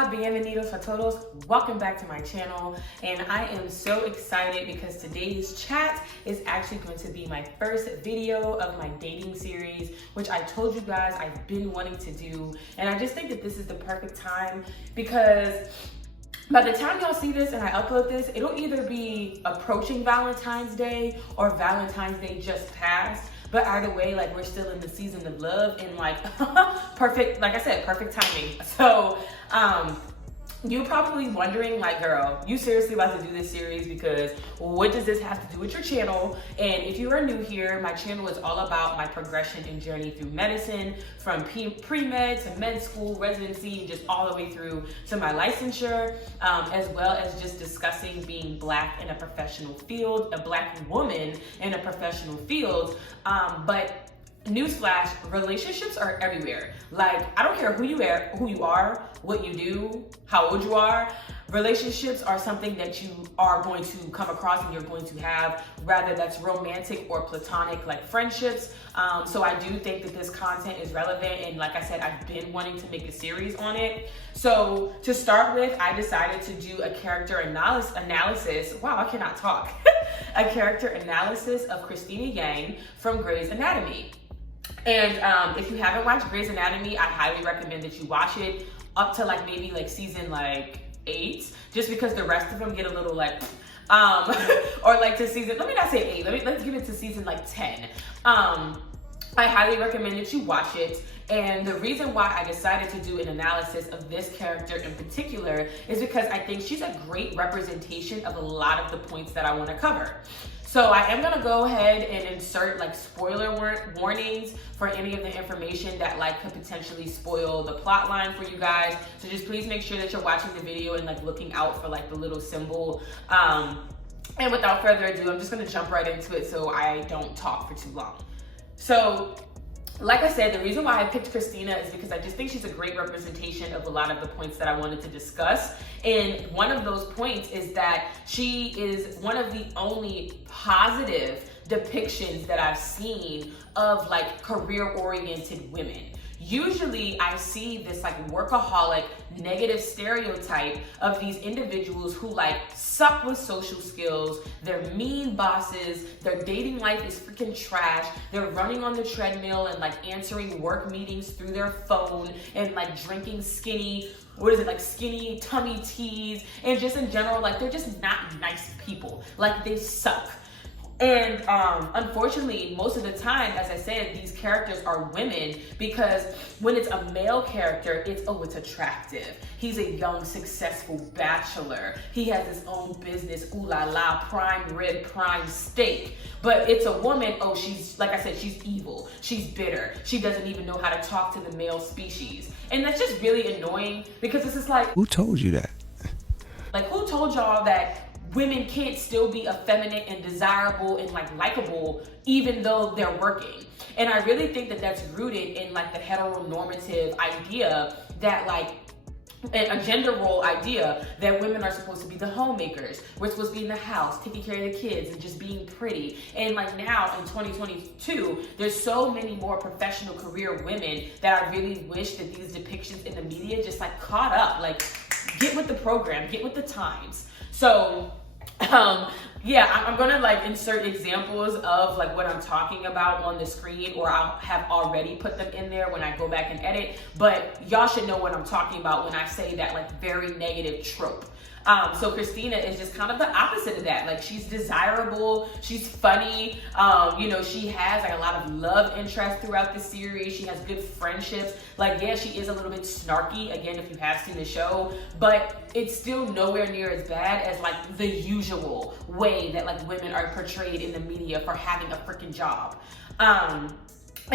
Hola, bienvenidos a todos. Welcome back to my channel. And I am so excited because today's chat is actually going to be my first video of my dating series, which I told you guys I've been wanting to do. And I just think that this is the perfect time because by the time y'all see this and I upload this, it'll either be approaching Valentine's Day or Valentine's Day just passed. But either way, like, we're still in the season of love and like perfect, like I said, perfect timing. So you're probably wondering, like, girl, you seriously about to do this series because what does this have to do with your channel? And if you are new here, my channel is all about my progression and journey through medicine, from pre-med to med school, residency, just all the way through to my licensure, as well as just discussing being Black in a professional field, a Black woman in a professional field. But newsflash, relationships are everywhere. Like, I don't care who you are, what you do, how old you are. Relationships are something that you are going to come across and you're going to have, whether that's romantic or platonic, like friendships. So I do think that this content is relevant. And like I said, I've been wanting to make a series on it. So to start with, I decided to do a character analysis. Wow, I cannot talk. A character analysis of Cristina Yang from Grey's Anatomy. And if you haven't watched Grey's Anatomy, I highly recommend that you watch it up to like maybe like season like 8, just because the rest of them get a little like, or like to season, let me not say 8, let's give it to season like 10. I highly recommend that you watch it. And the reason why I decided to do an analysis of this character in particular is because I think she's a great representation of a lot of the points that I want to cover. So I am gonna go ahead and insert like spoiler warnings for any of the information that like could potentially spoil the plot line for you guys. So just please make sure that you're watching the video and like looking out for like the little symbol. And without further ado, I'm just gonna jump right into it so I don't talk for too long. So, like I said, the reason why I picked Cristina is because I just think she's a great representation of a lot of the points that I wanted to discuss. And one of those points is that she is one of the only positive depictions that I've seen of like career-oriented women. Usually I see this like workaholic negative stereotype of these individuals who like suck with social skills, they're mean bosses, their dating life is freaking trash, they're running on the treadmill and like answering work meetings through their phone and like drinking skinny tummy teas, and just in general, like they're just not nice people, like they suck. And unfortunately, most of the time, as I said, these characters are women because when it's a male character, it's attractive. He's a young, successful bachelor. He has his own business, ooh la la, prime rib, prime steak. But it's a woman, she's, like I said, she's evil. She's bitter. She doesn't even know how to talk to the male species. And that's just really annoying because it's just like, who told you that? Like, who told y'all that women can't still be effeminate and desirable and like likable even though they're working? And I really think that that's rooted in like the heteronormative idea that like a gender role idea that women are supposed to be the homemakers. We're supposed to be in the house, taking care of the kids and just being pretty. And like now in 2022, there's so many more professional career women that I really wish that these depictions in the media just like caught up, like get with the program, get with the times. So yeah, I'm gonna like insert examples of like what I'm talking about on the screen, or I'll have already put them in there when I go back and edit, but y'all should know what I'm talking about when I say that like very negative trope. So Cristina is just kind of the opposite of that. Like, she's desirable, she's funny, she has like a lot of love interest throughout the series, she has good friendships. Like, yeah, she is a little bit snarky, again, if you have seen the show, but it's still nowhere near as bad as like the usual way that like women are portrayed in the media for having a freaking job. And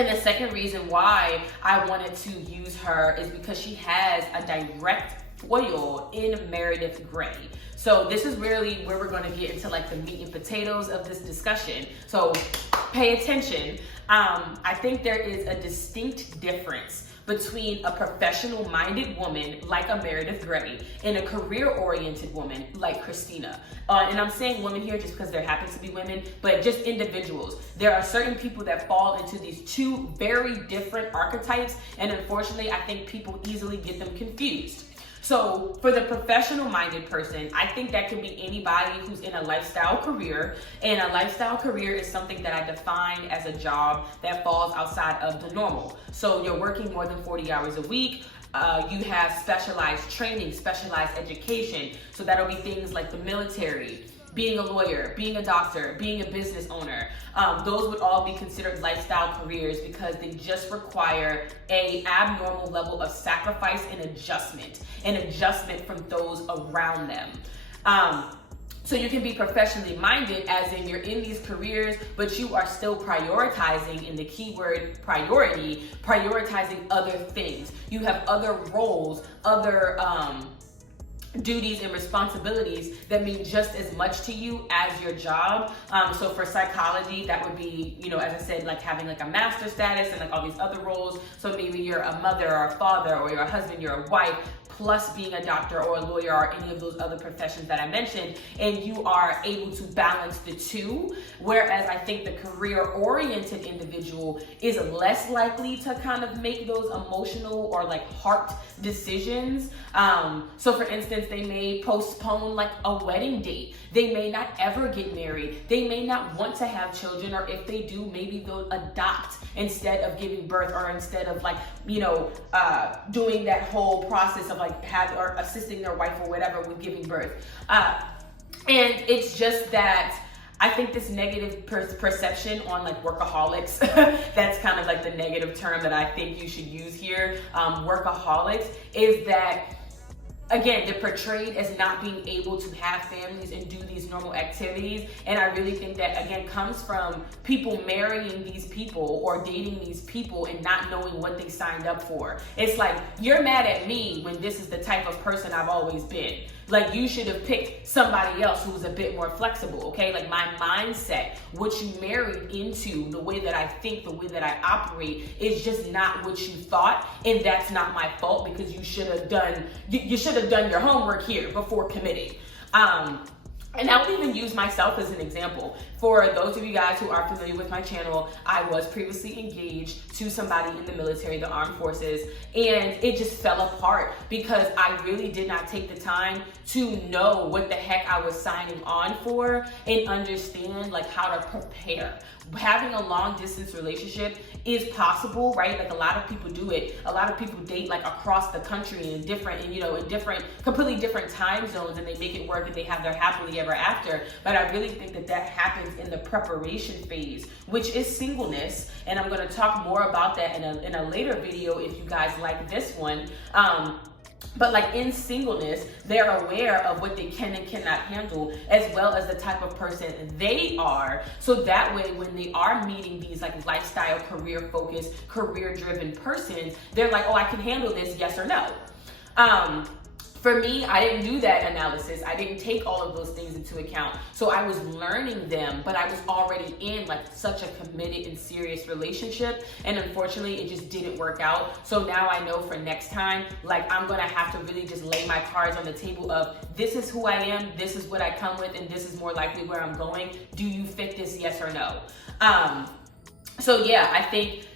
the second reason why I wanted to use her is because she has a direct foil in Meredith Grey. So this is really where we're going to get into like the meat and potatoes of this discussion. So pay attention. I think there is a distinct difference between a professional-minded woman like a Meredith Grey and a career-oriented woman like Cristina. And I'm saying women here just because there happens to be women, but just individuals. There are certain people that fall into these two very different archetypes, and unfortunately, I think people easily get them confused. So for the professional minded person, I think that could be anybody who's in a lifestyle career. And a lifestyle career is something that I define as a job that falls outside of the normal. So you're working more than 40 hours a week. You have specialized training, specialized education. So that'll be things like the military, being a lawyer, being a doctor, being a business owner. Those would all be considered lifestyle careers because they just require an abnormal level of sacrifice and adjustment from those around them. So you can be professionally minded, as in you're in these careers, but you are still prioritizing, in the keyword priority, prioritizing other things. You have other roles, other duties and responsibilities that mean just as much to you as your job. So for psychology, that would be, as I said, like having like a master status and like all these other roles. So maybe you're a mother or a father, or you're a husband, you're a wife, plus being a doctor or a lawyer or any of those other professions that I mentioned, and you are able to balance the two. Whereas I think the career-oriented individual is less likely to kind of make those emotional or like heart decisions. So for instance, they may postpone like a wedding date. They may not ever get married. They may not want to have children, or if they do, maybe they'll adopt instead of giving birth, or instead of like, doing that whole process of like or assisting their wife or whatever with giving birth. And it's just that I think this negative perception on like workaholics, that's kind of like the negative term that I think you should use here. Workaholics is that, again, they're portrayed as not being able to have families and do these normal activities. And I really think that, again, comes from people marrying these people or dating these people and not knowing what they signed up for. It's like, you're mad at me when this is the type of person I've always been. Like, you should have picked somebody else who's a bit more flexible, okay? Like, my mindset, what you married into, the way that I think, the way that I operate, is just not what you thought, and that's not my fault, because you should have done your homework here before committing. And I'll even use myself as an example. For those of you guys who are familiar with my channel, I was previously engaged to somebody in the military, the armed forces, and it just fell apart because I really did not take the time to know what the heck I was signing on for and understand like how to prepare. Having a long distance relationship is possible, right? Like, a lot of people do it. A lot of people date like across the country in completely different time zones, and they make it work and they have their happily ever after. But I really think that that happens in the preparation phase, which is singleness. And I'm going to talk more about that in a later video if you guys like this one. But like in singleness, they're aware of what they can and cannot handle, as well as the type of person they are. So that way, when they are meeting these like lifestyle, career-focused, career-driven persons, they're like, oh, I can handle this, yes or no. For me, I didn't do that analysis. I didn't take all of those things into account. So I was learning them, but I was already in like such a committed and serious relationship. And unfortunately, it just didn't work out. So now I know for next time, like, I'm gonna have to really just lay my cards on the table of, this is who I am, this is what I come with, and this is more likely where I'm going. Do you fit this, yes or no? So yeah, I think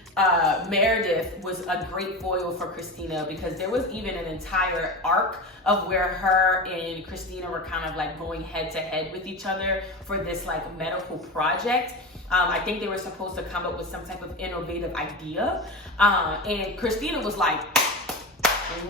Meredith was a great foil for Cristina, because there was even an entire arc of where her and Cristina were kind of like going head to head with each other for this like medical project. I think they were supposed to come up with some type of innovative idea. And Cristina was like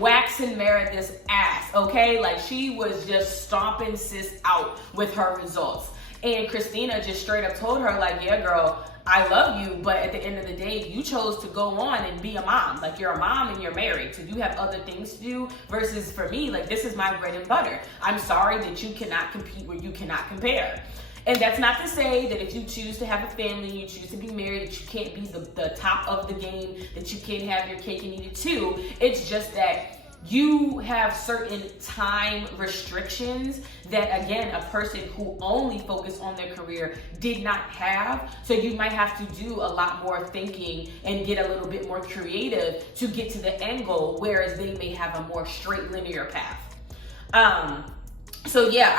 waxing Meredith's ass, okay? Like, she was just stomping sis out with her results. And Cristina just straight up told her, like, yeah, girl, I love you, but at the end of the day, you chose to go on and be a mom. Like, you're a mom and you're married, so you have other things to do, versus for me, like, this is my bread and butter. I'm sorry that you cannot compete where you cannot compare. And that's not to say that if you choose to have a family, you choose to be married, that you can't be the top of the game, that you can't have your cake and eat it too. It's just that you have certain time restrictions that, again, a person who only focused on their career did not have. So you might have to do a lot more thinking and get a little bit more creative to get to the end goal, whereas they may have a more straight linear path. So yeah,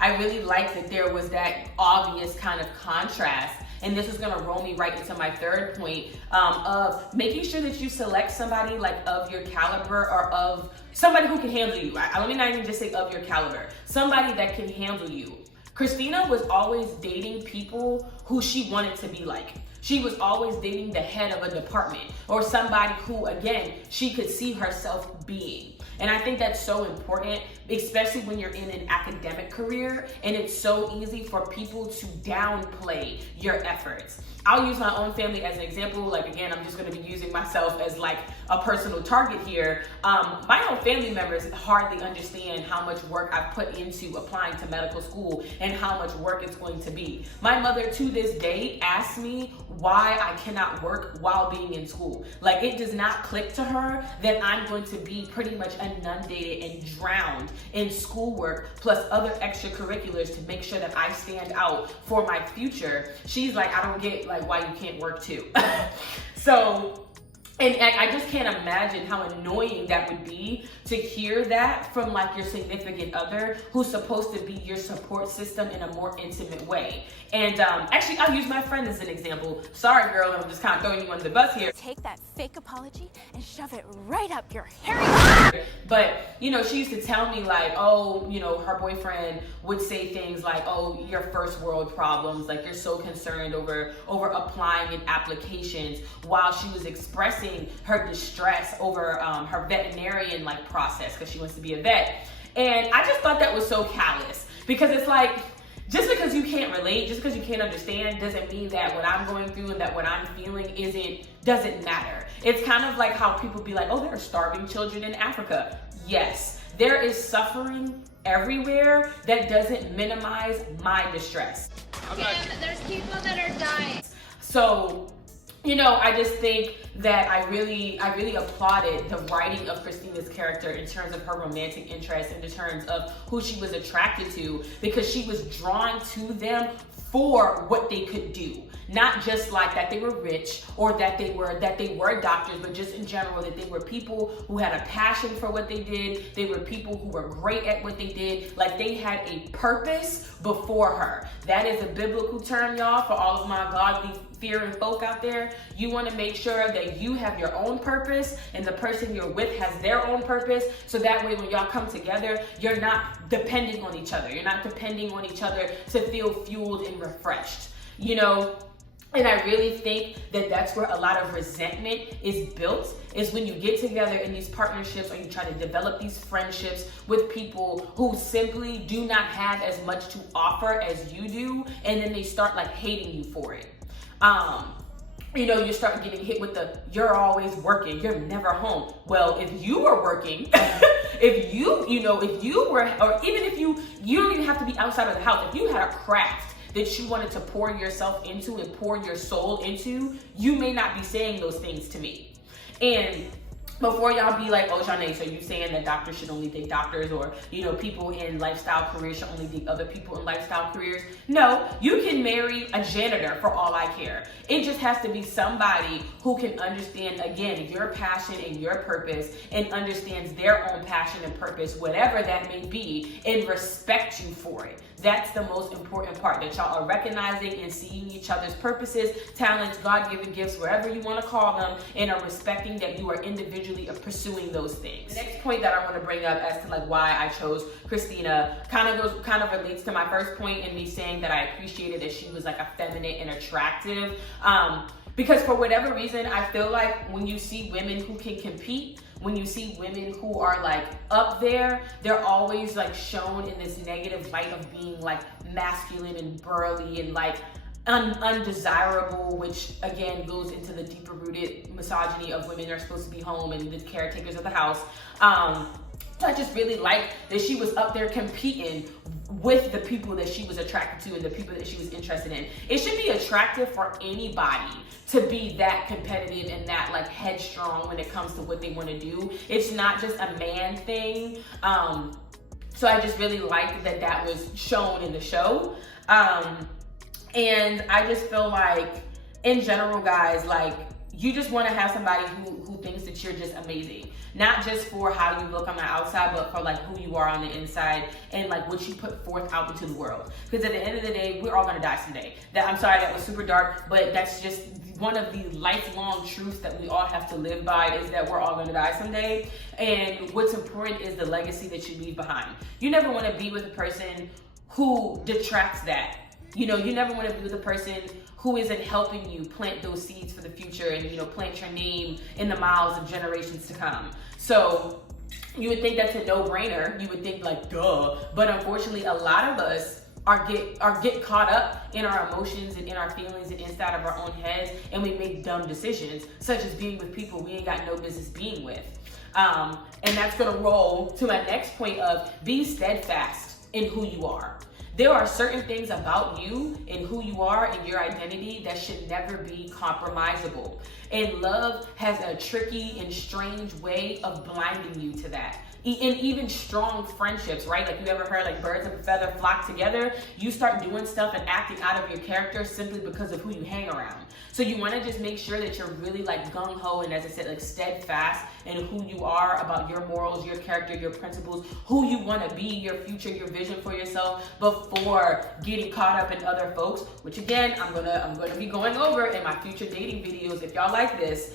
I really like that there was that obvious kind of contrast And this is gonna roll me right into my third point of making sure that you select somebody like of your caliber, or of somebody who can handle you. Let me not even just say of your caliber, somebody that can handle you. Cristina was always dating people who she wanted to be like. She was always dating the head of a department, or somebody who, again, she could see herself being. And I think that's so important, especially when you're in an academic career, and it's so easy for people to downplay your efforts. I'll use my own family as an example. Like, again, I'm just gonna be using myself as like a personal target here. My own family members hardly understand how much work I've put into applying to medical school and how much work it's going to be. My mother to this day asks me why I cannot work while being in school. Like, it does not click to her that I'm going to be pretty much inundated and drowned in schoolwork plus other extracurriculars to make sure that I stand out for my future. She's like, I don't get like why you can't work too. So, and I just can't imagine how annoying that would be to hear that from like your significant other who's supposed to be your support system in a more intimate way. And actually, I'll use my friend as an example. Sorry, girl, I'm just kind of throwing you under the bus here. Take that fake apology and shove it right up your hairy. But, you know, she used to tell me like, oh, you know, her boyfriend would say things like, oh, your first world problems, like you're so concerned over applying in applications, while she was expressing her distress over her veterinarian like process because she wants to be a vet. And I just thought that was so callous, because it's like, just because you can't relate, just because you can't understand, doesn't mean that what I'm going through and that what I'm feeling doesn't matter. It's kind of like how people be like, oh, there are starving children in Africa. Yes, there is suffering everywhere. That doesn't minimize my distress. Tim, there's people that are dying. So, you know, I just think that I really applauded the writing of Cristina's character in terms of her romantic interest, in terms of who she was attracted to, because she was drawn to them for what they could do. Not just like that they were rich or that they were doctors, but just in general that they were people who had a passion for what they did. They were people who were great at what they did. Like, they had a purpose before her. That is a biblical term, y'all, for all of my godly fearing folk out there. You want to make sure that you have your own purpose and the person you're with has their own purpose, so that way when y'all come together, you're not depending on each other. You're not depending on each other to feel fueled and refreshed, you know? And I really think that that's where a lot of resentment is built, is when you get together in these partnerships, or you try to develop these friendships with people who simply do not have as much to offer as you do, and then they start like hating you for it. You know, you start getting hit with the, you're always working, you're never home. Well, if you were working, if you were, or even if you don't even have to be outside of the house, if you had a craft that you wanted to pour yourself into and pour your soul into, you may not be saying those things to me. And before y'all be like, oh, Janae, so you saying that doctors should only date doctors, or, you know, people in lifestyle careers should only date other people in lifestyle careers? No, you can marry a janitor for all I care. It just has to be somebody who can understand, again, your passion and your purpose, and understands their own passion and purpose, whatever that may be, and respect you for it. That's the most important part, that y'all are recognizing and seeing each other's purposes, talents, God-given gifts, wherever you want to call them, and are respecting that you are individually pursuing those things. The next point that I want to bring up as to like why I chose Cristina kind of relates to my first point in me saying that I appreciated that she was like effeminate and attractive. Because for whatever reason, I feel like when you see women who can compete, when you see women who are like up there, they're always like shown in this negative light of being like masculine and burly and like undesirable, which again goes into the deeper rooted misogyny of women that are supposed to be home and the caretakers of the house. So I just really like that she was up there competing with the people that she was attracted to and the people that she was interested in. It should be attractive for anybody to be that competitive and that like headstrong when it comes to what they want to do. It's not just a man thing. So I just really liked that that was shown in the show. And I just feel like in general, guys, like, you just want to have somebody who thinks that you're just amazing. Not just for how you look on the outside, but for like who you are on the inside and like what you put forth out into the world. Because at the end of the day, we're all gonna die someday. I'm sorry, that was super dark, but that's just one of the lifelong truths that we all have to live by, is that we're all gonna die someday. And what's important is the legacy that you leave behind. You never wanna be with a person who detracts that. You know, you never wanna be with a person who isn't helping you plant those seeds for the future and, you know, plant your name in the mouths of generations to come. So you would think that's a no-brainer. You would think like, duh. But unfortunately, a lot of us get caught up in our emotions and in our feelings and inside of our own heads, and we make dumb decisions, such as being with people we ain't got no business being with. And that's gonna roll to my next point of be steadfast in who you are. There are certain things about you and who you are and your identity that should never be compromisable. And love has a tricky and strange way of blinding you to that. In even strong friendships, right? Like, you ever heard like birds of a feather flock together? You start doing stuff and acting out of your character simply because of who you hang around. So you want to just make sure that you're really like gung-ho and, as I said, like steadfast in who you are, about your morals, your character, your principles, who you want to be, your future, your vision for yourself, before getting caught up in other folks, which again, I'm gonna be going over in my future dating videos if y'all like this.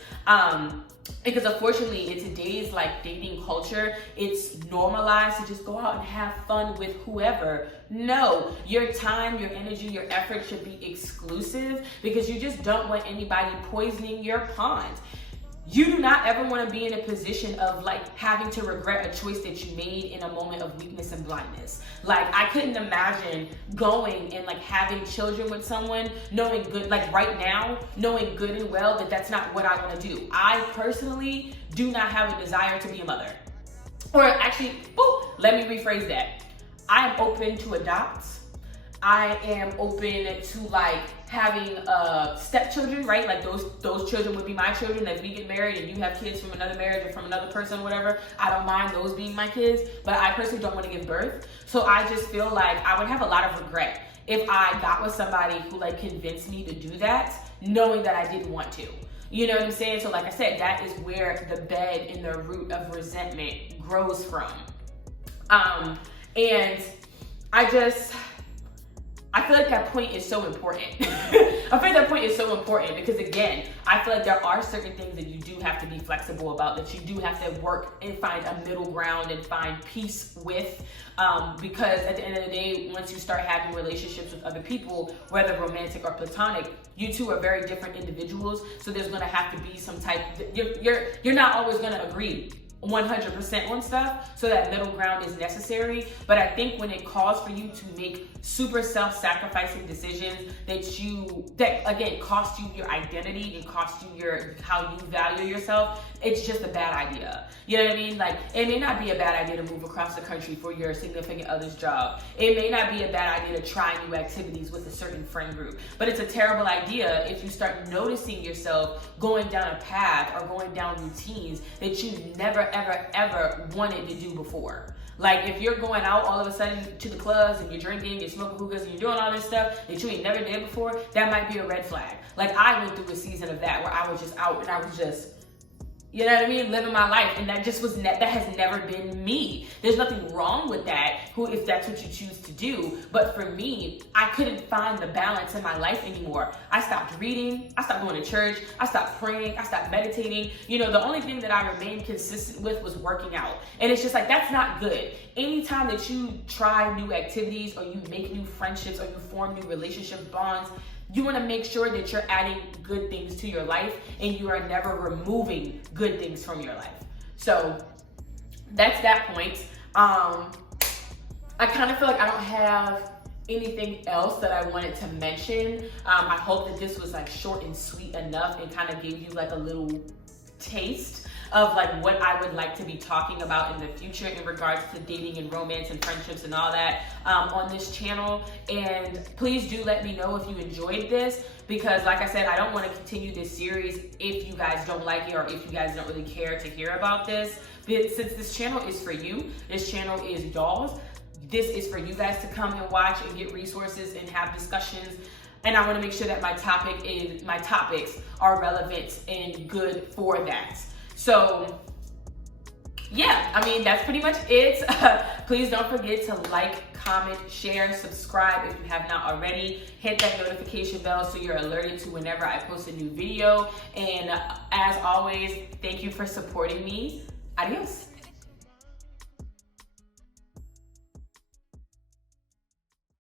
Because unfortunately, in today's like dating culture, it's normalized to just go out and have fun with whoever. No, your time, your energy, your effort should be exclusive, because you just don't want anybody poisoning your pond. You do not ever want to be in a position of like having to regret a choice that you made in a moment of weakness and blindness. Like, I couldn't imagine going and like having children with someone, knowing good, like right now, knowing good and well that that's not what I want to do. I personally do not have a desire to be a mother. Or actually, let me rephrase that. I am open to adopt. I am open to like having stepchildren, right? Like those children would be my children. If we get married and you have kids from another marriage or from another person or whatever, I don't mind those being my kids, but I personally don't want to give birth. So I just feel like I would have a lot of regret if I got with somebody who like convinced me to do that, knowing that I didn't want to. You know what I'm saying? So like I said, that is where the bed and the root of resentment grows from. And I feel like that point is so important. I feel like that point is so important because, again, I feel like there are certain things that you do have to be flexible about, that you do have to work and find a middle ground and find peace with. Because at the end of the day, once you start having relationships with other people, whether romantic or platonic, you two are very different individuals. So there's gonna have to be some type, you're not always gonna agree 100% on stuff, so that middle ground is necessary. But I think when it calls for you to make super self-sacrificing decisions that again cost you your identity and cost you how you value yourself, it's just a bad idea. You know what I mean? Like, it may not be a bad idea to move across the country for your significant other's job. It may not be a bad idea to try new activities with a certain friend group, but it's a terrible idea if you start noticing yourself going down a path or going down routines that you never ever wanted to do before. Like, if you're going out all of a sudden to the clubs and you're drinking, you're smoking hookahs, and you're doing all this stuff that you ain't never did before, that might be a red flag. Like, I went through a season of that where I was just out and I was just, you know what I mean, living my life, and that just that has never been me. There's nothing wrong with that, if that's what you choose to do. But for me, I couldn't find the balance in my life anymore. I stopped reading, I stopped going to church, I stopped praying, I stopped meditating. You know, the only thing that I remained consistent with was working out. And it's just like, that's not good. Anytime that you try new activities or you make new friendships or you form new relationship bonds, you want to make sure that you're adding good things to your life and you are never removing good things from your life. So that's that point. I kind of feel like I don't have anything else that I wanted to mention. I hope that this was like short and sweet enough and kind of gave you like a little taste of like what I would like to be talking about in the future in regards to dating and romance and friendships and all that on this channel. And please do let me know if you enjoyed this, because like I said, I don't want to continue this series if you guys don't like it or if you guys don't really care to hear about this. But since this channel is for you, this channel is y'all's, this is for you guys to come and watch and get resources and have discussions and I want to make sure that my topics are relevant and good for that. So yeah, I mean, that's pretty much it. Please don't forget to like, comment, share, subscribe if you have not already. Hit that notification bell so you're alerted to whenever I post a new video. And as always, thank you for supporting me. Adios.